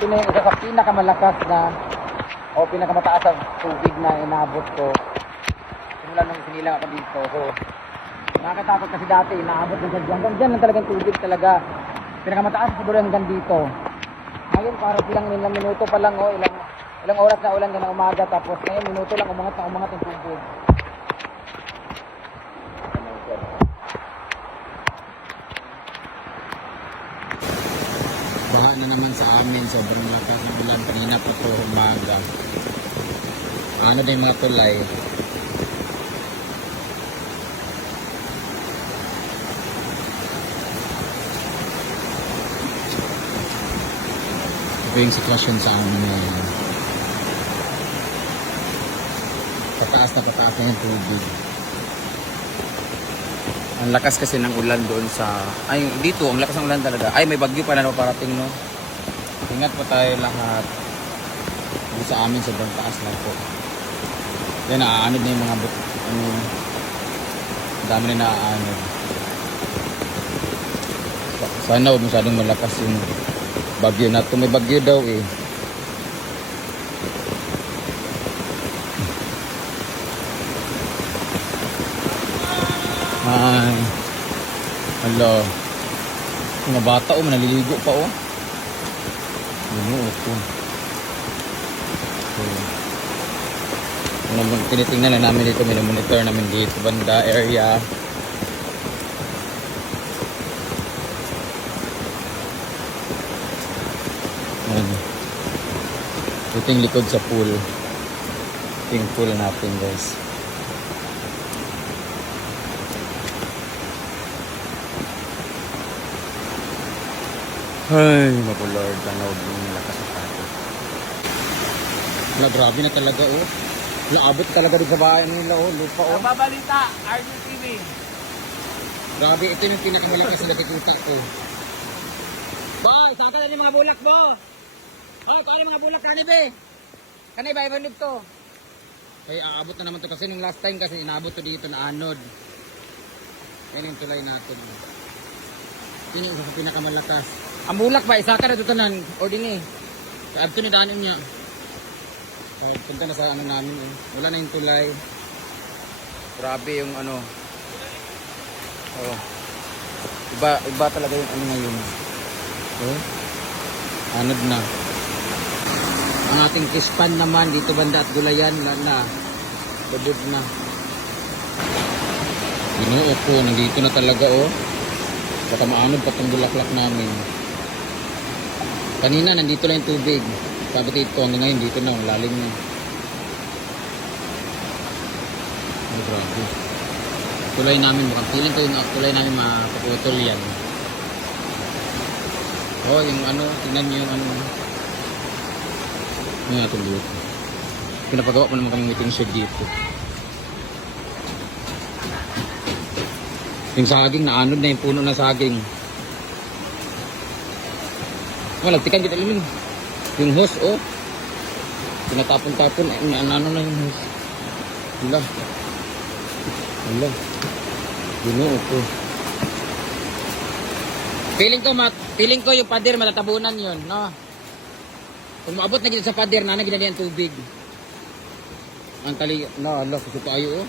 ito na yung isa sa pinakamalakas na o pinakamataas ang tubig na inabot ko. Simula nung sinilang ako dito. So, nakakatakot kasi dati, inaabot ng dyan. Hanggang dyan lang talagang tubig talaga. Pinakamataas siguro hanggang dito. Ngayon, parang ilang, ilang minuto pa lang, oh, ilang, ilang oras na ulan na umaga. Tapos ngayon, minuto lang umangat na umangat yung tubig. Baha na naman sa amin, sobrang lakas ng ulan. Kanina pa to umaga. Ano din mga tulay? Ito yung sitwasyon sa amin ngayon. Pataas na pataas na yung tubig. Ang lakas kasi ng ulan doon sa... Ay, dito, ang lakas ng ulan talaga. Ay, may bagyo pa na no, no? Ingat po tayo lahat. Dito sa amin, sobrang taas lang po. Yan, naaanod na yung mga but, ano, dami na naaanod. Sana huwag masyadong malakas yung bagyo na to. May bagyo daw eh. Ay. Hello. Mga bata oh, naliligo pa oh. Ito? So, tinitingnan na namin dito, monitor namin dito, banda area. Ayan. Yung likod sa pool. Yung pool natin guys. Ay, naku Lord, tanaw din lakas sa tayo. Wala, grabe na talaga oh. Naabot talaga din sa bahay nila oh, lupa oh. Nababalita, RU TV. Grabe, ito yung pinakamalaki sa nakikita ko. Boy, saan ka na yung mga bulak mo? Hoy, kung ano yung mga bulak kani be? Kani ba ibang to? Kaya aabot na naman to kasi nung last time kasi inaabot to dito na anod. Yan yung tulay natin. Yun yung pinakamalakas. Ang bulak ba, isa ka na tanan o din eh. Sa abto ni daanin niya. Kaya punta na sa ano namin eh. Wala na yung tulay. Grabe yung ano. Oh. Iba, iba talaga yung ano ngayon. Oh. Anod na. Ang ating kispan naman dito banda at gulayan wala na. Lubog na. Ginoo ko, nandito na talaga oh. Baka maanod pa tong bulaklak namin. Kanina nandito lang yung tubig. Sabi dito, hanggang ngayon dito na, ang lalim na. Oh, grabe. Tulay namin, mukhang feeling ko yung tulay namin makaputol yan. Oh, yung ano, tingnan niyo yung ano. Ano nga itong dito. Pinapagawa pa naman kami meeting shed dito. Yung saging, naanod na yung puno ng saging. Wala, tikan kita ilin. Yung hose, oh. Tinatapon-tapon, eh, ano na yung hose. Wala. Wala. Ginoo ko. Feeling ko, mat, feeling ko yung pader matatabunan yun, no? Kung maabot na dito sa pader, na ginali ang tubig. Ang tali, na, ala, kasi tayo, oh.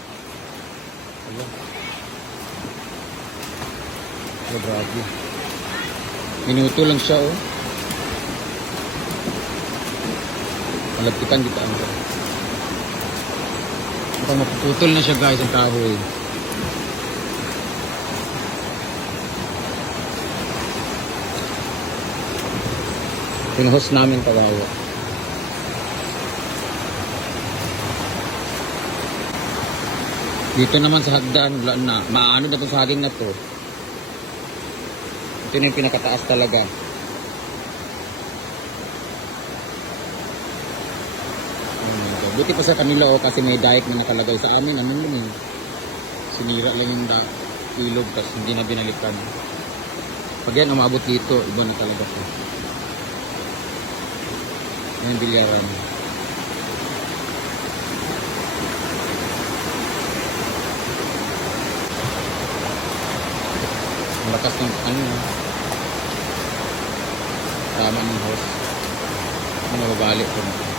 Wala. Oh, grabe. Minuto lang siya, oh. Malagpitan kita ang Mukhang mapuputol na siya guys ang kahoy. Pinuhos namin kawawa. Dito naman sa hagdan, wala na. Maano na itong saging na to. Ito na yung pinakataas talaga. Buti pa sa kanila oh, kasi may dike na nakalagay sa amin. Ano yun eh. Sinira lang yung ilog tapos hindi na binalikan. Pag yan umabot dito, iba na talaga to. Yan bilyaran. Ang lakas ng ano. Tama ng hose. Ano mabalik ko na.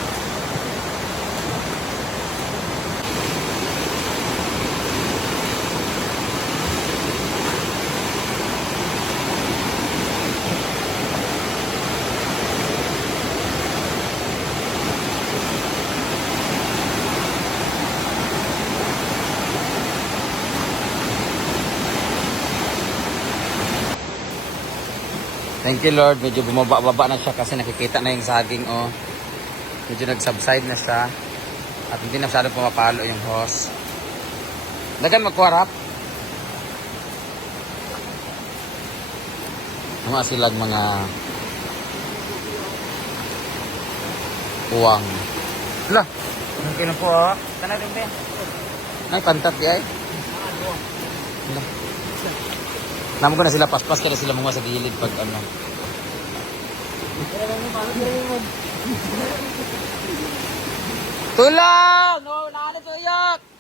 Thank you Lord. Medyo bumaba-baba na siya kasi nakikita na yung saging oh. Medyo nag-subside na siya. At hindi na masyado pumapalo yung hose. Dagan magkuharap. Mga silag mga uwang. Hala, Okay na po, oh. Kana din, Ben. ay pantat di ay. Hala. Namo ko na sila paspas kada sila mga sa gilid pag ano. Tulong! No, naanit uyok!